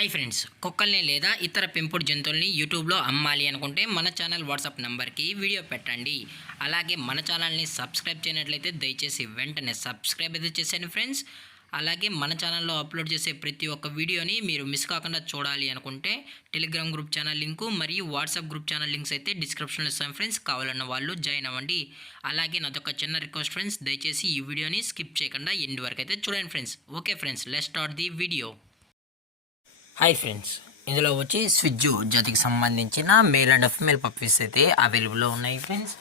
Hi friends, కుక్కల్ని లేదా ఇతర పెంపుడు జంతువుల్ని యూట్యూబ్లో అమ్మాలి అనుకుంటే మన ఛానల్ వాట్సాప్ నెంబర్కి వీడియో పెట్టండి. అలాగే మన ఛానల్ని సబ్స్క్రైబ్ చేయనట్లయితే దయచేసి వెంటనే సబ్స్క్రైబ్ అయితే చేసేయండి ఫ్రెండ్స్. అలాగే మన ఛానల్లో అప్లోడ్ చేసే ప్రతి ఒక్క వీడియోని మీరు మిస్ కాకుండా చూడాలి అనుకుంటే టెలిగ్రామ్ గ్రూప్ ఛానల్ లింకు మరియు వాట్సాప్ గ్రూప్ ఛానల్ లింక్స్ అయితే డిస్క్రిప్షన్లో ఇస్తాను ఫ్రెండ్స్. కావాలన్న వాళ్ళు జాయిన్ అవ్వండి. అలాగే నాదొక చిన్న రిక్వెస్ట్ ఫ్రెండ్స్, దయచేసి ఈ వీడియోని స్కిప్ చేయకుండా ఎండ్ వరకు అయితే చూడండి friends. Okay friends, let's start the video. Hi friends, ఇందులో వచ్చి స్విజ్జు జాతికి సంబంధించిన మేల్ అండ్ ఫీమేల్ పప్పీస్ అయితే అవైలబుల్లో ఉన్నాయి ఫ్రెండ్స్.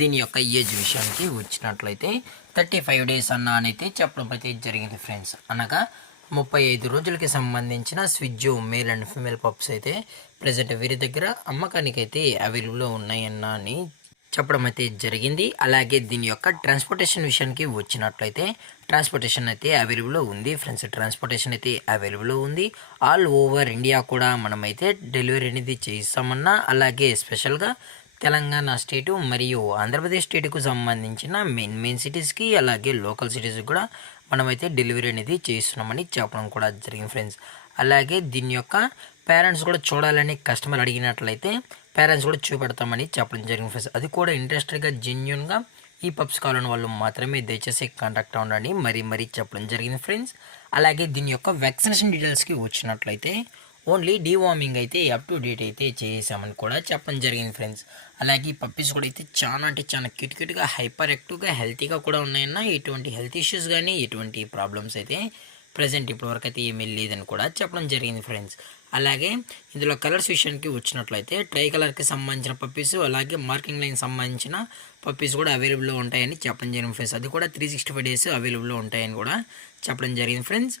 దీని యొక్క ఏజ్ విషయానికి వచ్చినట్లయితే 35 డేస్ అయితే చెప్పడం అయితే జరిగింది ఫ్రెండ్స్. అనగా 35 రోజులకి సంబంధించిన స్విజ్జు మేల్ అండ్ ఫీమేల్ పప్స్ అయితే ప్రజెంట్ వీరి దగ్గర అమ్మకానికి అయితే అవైలబుల్లో ఉన్నాయన్న అని చెప్పడం అయితే జరిగింది. అలాగే దీని యొక్క ట్రాన్స్పోర్టేషన్ విషయానికి వచ్చినట్లయితే ట్రాన్స్పోర్టేషన్ అయితే అవైలబుల్లో ఉంది ఫ్రెండ్స్. ట్రాన్స్పోర్టేషన్ అయితే అవైలబుల్లో ఉంది. ఆల్ ఓవర్ ఇండియా కూడా మనమైతే డెలివరీ అనేది చేస్తామన్నా, అలాగే స్పెషల్గా తెలంగాణ స్టేటు మరియు ఆంధ్రప్రదేశ్ స్టేట్కు సంబంధించిన మెయిన్ సిటీస్కి అలాగే లోకల్ సిటీస్కి కూడా మనమైతే డెలివరీ అనేది చేస్తున్నామని చెప్పడం కూడా జరిగింది ఫ్రెండ్స్. అలాగే దీని యొక్క పేరెంట్స్ కూడా చూడాలని కస్టమర్ అడిగినట్లయితే పేరెంట్స్ కూడా చూపెడతామని చెప్పడం జరిగింది ఫ్రెండ్స్. అది కూడా ఇంట్రెస్టెడ్గా జెన్యున్గా ఈ పప్స్ కావాలని వాళ్ళు మాత్రమే దయచేసి కాంటాక్ట్ అవ్వండి మరీ చెప్పడం జరిగింది ఫ్రెండ్స్. అలాగే దీని యొక్క వ్యాక్సినేషన్ డీటెయిల్స్కి వచ్చినట్లయితే ఓన్లీ డీవార్మింగ్ అయితే అప్ టు డేట్ అయితే చేసామని కూడా చెప్పడం జరిగింది ఫ్రెండ్స్. అలాగే ఈ పప్పీస్ కూడా అయితే చాలా క్యూట్గా హైపర్ యాక్టివ్గా హెల్తీగా కూడా ఉన్నాయన్న. ఎటువంటి హెల్త్ ఇష్యూస్ కానీ ఎటువంటి ప్రాబ్లమ్స్ అయితే ప్రజెంట్ ఇప్పటివరకు అయితే ఏమీ లేదని కూడా చెప్పడం జరిగింది ఫ్రెండ్స్. అలాగే ఇందులో కలర్స్ విషయానికి వచ్చినట్లయితే ట్రై కలర్కి సంబంధించిన పప్పీస్, అలాగే మార్కింగ్ లైన్ సంబంధించిన పప్పీస్ కూడా అవైలబుల్లో ఉంటాయని చెప్పడం జరిగింది ఫ్రెండ్స్. అది కూడా 365 డేస్ అవైలబుల్లో ఉంటాయని కూడా చెప్పడం జరిగింది ఫ్రెండ్స్.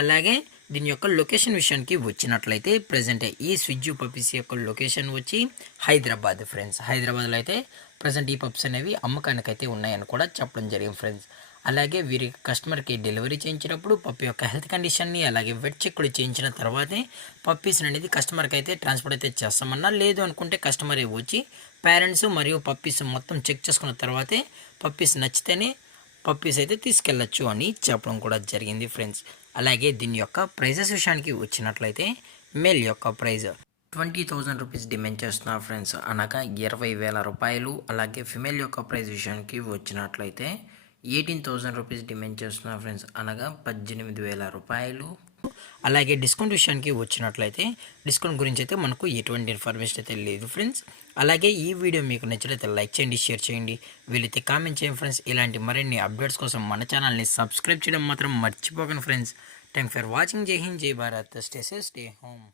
అలాగే దీని యొక్క లొకేషన్ విషయానికి వచ్చినట్లయితే ప్రజెంట్ ఈ స్విజ్జు పప్పీస్ యొక్క లొకేషన్ వచ్చి హైదరాబాద్ ఫ్రెండ్స్. హైదరాబాద్లో అయితే ప్రజెంట్ ఈ పప్స్ అనేవి అమ్మకానికైతే ఉన్నాయని కూడా చెప్పడం జరిగింది ఫ్రెండ్స్. అలాగే వీరి కస్టమర్కి డెలివరీ చేయించినప్పుడు పప్పి యొక్క హెల్త్ కండిషన్ని అలాగే వెట్ చెక్ కూడా చేయించిన తర్వాతే పప్పీస్ అనేది కస్టమర్కి అయితే ట్రాన్స్పోర్ట్ అయితే చేస్తామన్నా. లేదు అనుకుంటే కస్టమర్ వచ్చి పేరెంట్స్ మరియు పప్పీస్ మొత్తం చెక్ చేసుకున్న తర్వాతే పప్పీస్ నచ్చితేనే పప్పీస్ అయితే తీసుకెళ్ళచ్చు అని చెప్పడం కూడా జరిగింది ఫ్రెండ్స్. అలాగే దీని యొక్క ప్రైజెస్ విషయానికి వచ్చినట్లయితే మేల్ యొక్క ప్రైజ్ 20,000 రూపీస్ డిమాండ్ చేస్తున్నారు ఫ్రెండ్స్, అనగా 20,000 రూపాయలు. అలాగే ఫిమేల్ యొక్క ప్రైజ్ విషయానికి వచ్చినట్లయితే 18,000 రూపీస్ డిమాండ్ చేస్తున్నారు ఫ్రెండ్స్, అనగా 18,000 రూపాయలు. అలాగే డిస్కౌంట్ విషయానికి వచ్చినట్లయితే డిస్కౌంట్ గురించి అయితే మనకు ఎటువంటి ఇన్ఫర్మేషన్ అయితే లేదు ఫ్రెండ్స్. అలాగే ఈ వీడియో మీకు నచ్చినట్లయితే లైక్ చేయండి, షేర్ చేయండి, వీలైతే కామెంట్ చేయండి ఫ్రెండ్స్. ఇలాంటి మరిన్ని అప్డేట్స్ కోసం మన ఛానల్ని సబ్స్క్రైబ్ చేయడం మాత్రం మర్చిపోకండి ఫ్రెండ్స్. Thank for watching. జై హింద్, జై Bharat, stay safe, stay home.